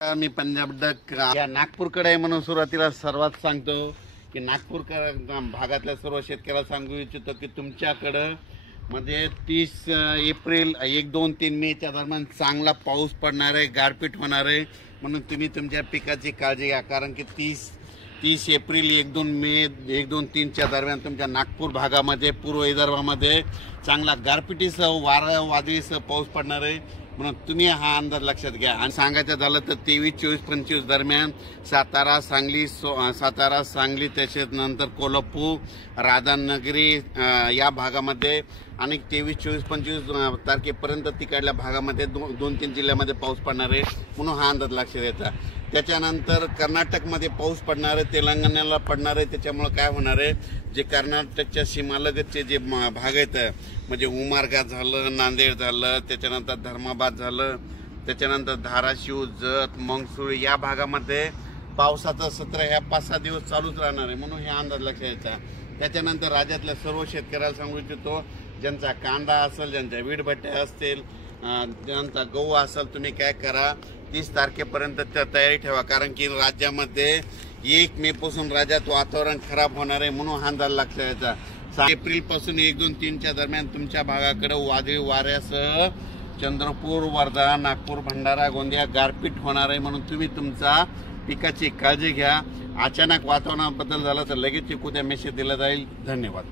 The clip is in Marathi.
मी पंजाब डक या नागपूरकडे म्हणून सुरुवातीला सर्वात सांगतो की नागपूर भागातल्या सर्व शेतकऱ्याला सांगू इच्छितो की तुमच्याकडं मध्ये 30 एप्रिल 1, 2, 3 मेच्या दरम्यान चांगला पाऊस पडणार आहे, गारपीट होणार आहे. म्हणून तुम्ही तुमच्या पिकाची काळजी घ्या, कारण की 30 एप्रिल 1, 2 मे 1, 2, 3च्या दरम्यान तुमच्या नागपूर भागामध्ये पूर्व विदर्भामध्ये चांगला गारपिटीसह वादळीसह पाऊस पडणार आहे. म्हणून तुम्ही हा अंदाज लक्षात घ्या. आणि सांगायचं झालं तर 23, 24, 25 दरम्यान सातारा, सांगली तसेच नंतर कोल्हापूर, राधानगरी या भागामध्ये आणि 23, 24, 25 तारखेपर्यंत तिकडल्या भागामध्ये 2-3 जिल्ह्यामध्ये पाऊस पडणार आहे. म्हणून हा अंदाज लक्षात घ्यायचा. त्याच्यानंतर कर्नाटकमध्ये पाऊस पडणार आहे, तेलंगणाला पडणार आहे. त्याच्यामुळे काय होणार आहे, जे कर्नाटकच्या सीमालगतचे जे भाग आहेत म्हणजे उमरगा झालं, नांदेड झालं, त्याच्यानंतर धर्माबाद झालं, त्याच्यानंतर धाराशिव, जत, मंगसुळी या भागामध्ये पावसाचं सत्र ह्या 5-6 दिवस चालूच राहणार आहे. म्हणून हे अंदाज लक्षात घ्यायचा. त्याच्यानंतर राज्यातल्या सर्व शेतकऱ्याला सांगू इच्छितो, ज्यांचा कांदा असेल, ज्यांच्या वीटभट्ट्या असतील, ज्यांचा गहू असेल, तुम्ही काय करा 30 तारखेपर्यंत तयारी ठेवा. कारण की राज्यामध्ये 1 मे पासून राज्यात वातावरण खराब होणार आहे. म्हणून हा अंदाज लक्षात घ्यायचा. 7 एप्रिल पासून 1, 2, 3च्या दरम्यान तुमच्या भागाकडे वादळी वाऱ्यासह चंद्रपूर, वर्धा, नागपूर, भंडारा, गोंदिया गारपीट होणार आहे. म्हणून तुम्ही तुमचा पिकाची काळजी घ्या. अचानक वातावरणात बदल झाला तर लगेच उद्या मेसेज दिला जाईल. धन्यवाद.